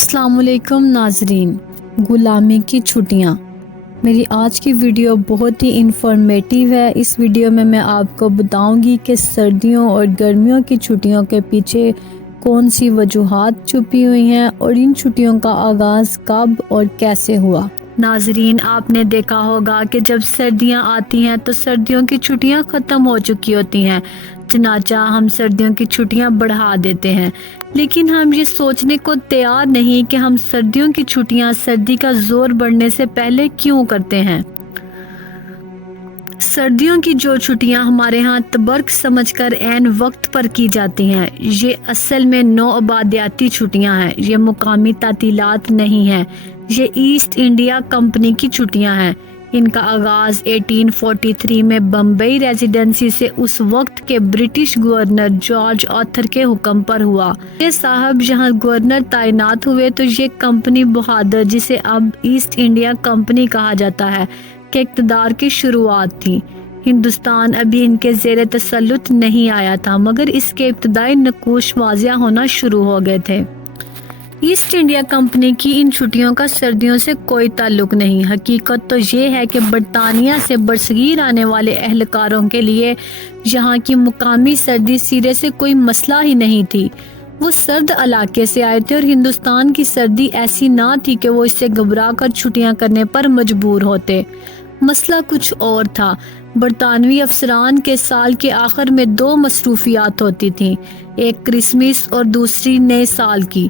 السلام علیکم ناظرین، غلامی کی چھٹیاں۔ میری آج کی ویڈیو بہت ہی انفارمیٹیو ہے۔ اس ویڈیو میں آپ کو بتاؤں گی کہ سردیوں اور گرمیوں کی چھٹیوں کے پیچھے کون سی وجوہات چھپی ہوئی ہیں اور ان چھٹیوں کا آغاز کب اور کیسے ہوا۔ ناظرین، آپ نے دیکھا ہوگا کہ جب سردیاں آتی ہیں تو سردیوں کی چھٹیاں ختم ہو چکی ہوتی ہیں، چنانچہ ہم سردیوں کی چھٹیاں بڑھا دیتے ہیں، لیکن ہم یہ سوچنے کو تیار نہیں کہ ہم سردیوں کی چھٹیاں سردی کا زور بڑھنے سے پہلے کیوں کرتے ہیں۔ سردیوں کی جو چھٹیاں ہمارے ہاں تبرک سمجھ کر عین وقت پر کی جاتی ہیں، یہ اصل میں نو آبادیاتی چھٹیاں ہیں۔ یہ مقامی تعطیلات نہیں ہیں، یہ ایسٹ انڈیا کمپنی کی چھٹیاں ہیں۔ ان کا آغاز 1843 میں بمبئی ریزیڈنسی سے اس وقت کے برٹش گورنر جارج آتھر کے حکم پر ہوا۔ یہ صاحب یہاں گورنر تعینات ہوئے تو یہ کمپنی بہادر، جسے اب ایسٹ انڈیا کمپنی کہا جاتا ہے، کے اقتدار کی شروعات تھی۔ ہندوستان ابھی ان کے زیر تسلط نہیں آیا تھا، مگر اس کے ابتدائی نقوش واضح ہونا شروع ہو گئے تھے۔ ایسٹ انڈیا کمپنی کی ان چھٹیوں کا سردیوں سے کوئی تعلق نہیں۔ حقیقت تو یہ ہے کہ برطانیہ سے برصغیر آنے والے اہلکاروں کے لیے یہاں کی مقامی سردی سرے سے کوئی مسئلہ ہی نہیں تھی۔ وہ سرد علاقے سے آئے تھے اور ہندوستان کی سردی ایسی نہ تھی کہ وہ اس سے گھبرا کر چھٹیاں کرنے پر مجبور ہوتے۔ مسئلہ کچھ اور تھا۔ برطانوی افسران کے سال کے آخر میں دو مصروفیات ہوتی تھیں، ایک کرسمس اور دوسری نئے سال کی۔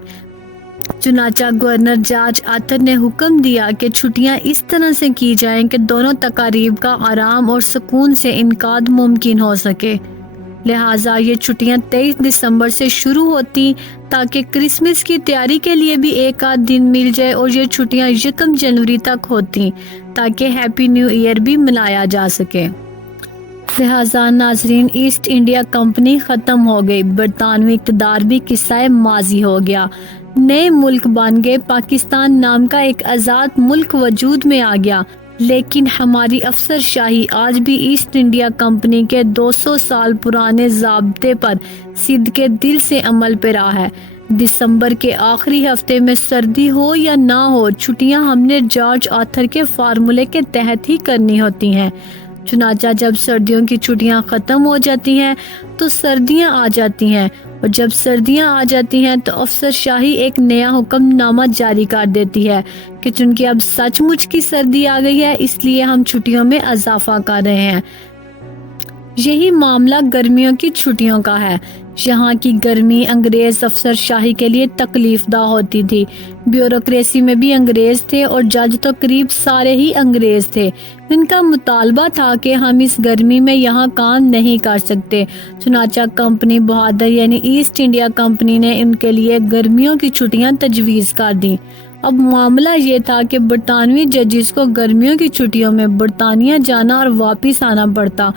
چنانچہ گورنر جارج آتھر نے حکم دیا کہ چھٹیاں اس طرح سے کی جائیں کہ دونوں تقاریب کا آرام اور سکون سے انعقاد ممکن ہو سکے۔ لہٰذا یہ چھٹیاں 23 دسمبر سے شروع ہوتی تاکہ کرسمس کی تیاری کے لیے بھی ایک آدھ دن مل جائے، اور یہ چھٹیاں 1 جنوری تک ہوتی تاکہ ہیپی نیو ایئر بھی منایا جا سکے۔ لہٰذا ناظرین، ایسٹ انڈیا کمپنی ختم ہو گئی، برطانوی اقتدار بھی قصہ ماضی ہو گیا، نئے ملک بن گئے، پاکستان نام کا ایک آزاد ملک وجود میں آ گیا۔ لیکن ہماری افسر شاہی آج بھی ایسٹ انڈیا کمپنی کے 200 سال پرانے ضابطے پر صدقے دل سے عمل پیرا ہے۔ دسمبر کے آخری ہفتے میں سردی ہو یا نہ ہو، چھٹیاں ہم نے جارج آتھر کے فارمولے کے تحت ہی کرنی ہوتی ہیں۔ چنانچہ جب سردیوں کی چھٹیاں ختم ہو جاتی ہیں تو سردیاں آ جاتی ہیں، اور جب سردیاں آ جاتی ہیں تو افسر شاہی ایک نیا حکم نامہ جاری کر دیتی ہے کہ چونکہ اب سچ مچ کی سردی آ گئی ہے، اس لیے ہم چھٹیوں میں اضافہ کر رہے ہیں۔ یہی معاملہ گرمیوں کی چھٹیوں کا ہے۔ یہاں کی گرمی انگریز افسر شاہی کے لیے تکلیف دہ ہوتی تھی۔ بیوروکریسی میں بھی انگریز تھے اور جج تو قریب سارے ہی انگریز تھے۔ ان کا مطالبہ تھا کہ ہم اس گرمی میں یہاں کام نہیں کر سکتے، چنانچہ کمپنی بہادر یعنی ایسٹ انڈیا کمپنی نے ان کے لیے گرمیوں کی چھٹیاں تجویز کر دیں۔ اب معاملہ یہ تھا کہ برطانوی ججز کو گرمیوں کی چھٹیوں میں برطانیہ جانا اور واپس آنا پڑتا،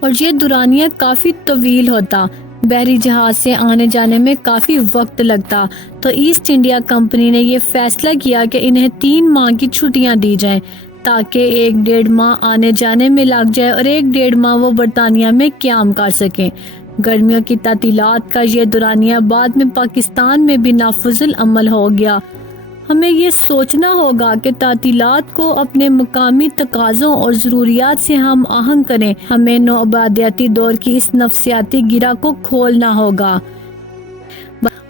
اور یہ دورانیہ کافی طویل ہوتا، بحری جہاز سے آنے جانے میں کافی وقت لگتا۔ تو ایسٹ انڈیا کمپنی نے یہ فیصلہ کیا کہ انہیں 3 ماہ کی چھٹیاں دی جائیں، تاکہ 1.5 ماہ آنے جانے میں لگ جائے اور 1.5 ماہ وہ برطانیہ میں قیام کر سکیں۔ گرمیوں کی تعطیلات کا یہ دورانیہ بعد میں پاکستان میں بھی نافذ العمل ہو گیا۔ ہمیں یہ سوچنا ہوگا کہ تعطیلات کو اپنے مقامی تقاضوں اور ضروریات سے ہم آہنگ کریں۔ ہمیں نوآبادیاتی دور کی اس نفسیاتی گرہ کو کھولنا ہوگا۔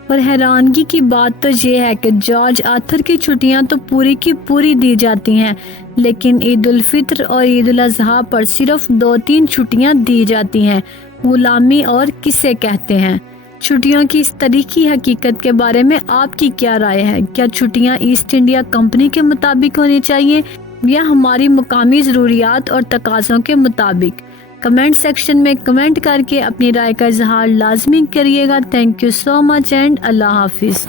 اور حیرانگی کی بات تو یہ ہے کہ جارج آتھر کی چھٹیاں تو پوری کی پوری دی جاتی ہیں، لیکن عید الفطر اور عید الاضحیٰ پر صرف 2-3 چھٹیاں دی جاتی ہیں۔ غلامی اور کسے کہتے ہیں؟ چھٹیوں کی اس تاریخی حقیقت کے بارے میں آپ کی کیا رائے ہے؟ کیا چھٹیاں ایسٹ انڈیا کمپنی کے مطابق ہونی چاہیے یا ہماری مقامی ضروریات اور تقاضوں کے مطابق؟ کمنٹ سیکشن میں کمنٹ کر کے اپنی رائے کا اظہار لازمی کریے گا۔ Thank you so much and اللہ حافظ۔